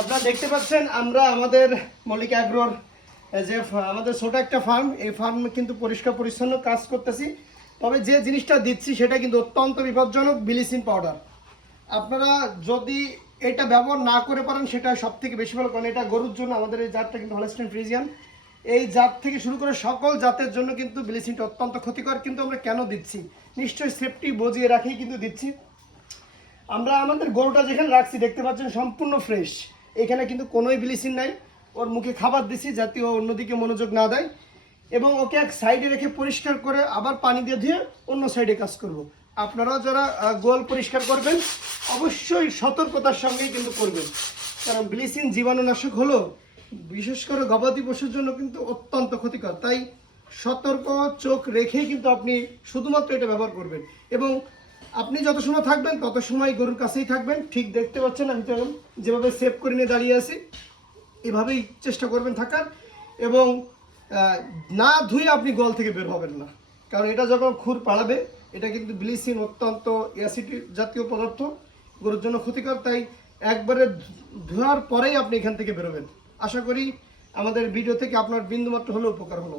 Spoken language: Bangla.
আপনারা দেখতে পাচ্ছেন আমরা আমাদের মল্লিক অ্যাগ্রোর যে আমাদের ছোট একটা ফার্ম, এই ফার্ম কিন্তু পরিষ্কার পরিচ্ছন্ন কাজ করতেছি। তবে যে জিনিসটা দিচ্ছি সেটা কিন্তু অত্যন্ত বিপজ্জনক, ব্লিচিং পাউডার। আপনারা যদি এটা ব্যবহার না করে পারেন সেটা সব থেকে বেশি ভালো, কারণ এটা গরুর জন্য আমাদের এই জাতটা কিন্তু হলস্টাইন ফ্রিজিয়ান, এই জাত থেকে শুরু করে সকল জাতের জন্য কিন্তু ব্লিচিংটা অত্যন্ত ক্ষতিকর। কিন্তু আমরা কেন দিচ্ছি, নিশ্চয়ই সেফটি বুঝিয়ে রাখেই কিন্তু দিচ্ছি। আমরা আমাদের গরুটা যেখানে রাখছি দেখতে পাচ্ছেন সম্পূর্ণ ফ্রেশ, এখানে কিন্তু কোনোই ব্লিচিং নাই। ওর মুখে খাবার দিছি যাতে ও অন্যদিকে মনোযোগ না দেয়, এবং ওকে এক সাইডে রেখে পরিষ্কার করে আবার পানি দিয়ে ধুয়ে অন্য সাইডে কাজ করব। আপনারাও যারা গোয়াল পরিষ্কার করবেন অবশ্যই সতর্কতার সঙ্গেই কিন্তু করবেন, কারণ ব্লিচিং জীবাণুনাশক হলো বিশেষ করে গবাদি পশুর জন্য কিন্তু অত্যন্ত ক্ষতিকর। তাই সতর্ক চোখ রেখেই কিন্তু আপনি শুধুমাত্র এটা ব্যবহার করবেন, এবং আপনি যত সময় থাকবেন তত সময় গরুর কাছেই থাকবেন। ঠিক দেখতে পাচ্ছেন আমি তো যেভাবে সেভ করে নিয়ে দাঁড়িয়ে আছি, এভাবেই চেষ্টা করবেন থাকার, এবং না ধুয়ে আপনি গোয়াল থেকে বের হবেন না, কারণ এটা যখন খুর পাড়াবে এটা কিন্তু ব্লিচিং অত্যন্ত অ্যাসিড জাতীয় পদার্থ, গরুর জন্য ক্ষতিকর। তাই একবারে ধোয়ার পরেই আপনি এখান থেকে বেরোবেন। আশা করি আমাদের ভিডিও থেকে আপনার বিন্দুমাত্র হলেও উপকার হলো।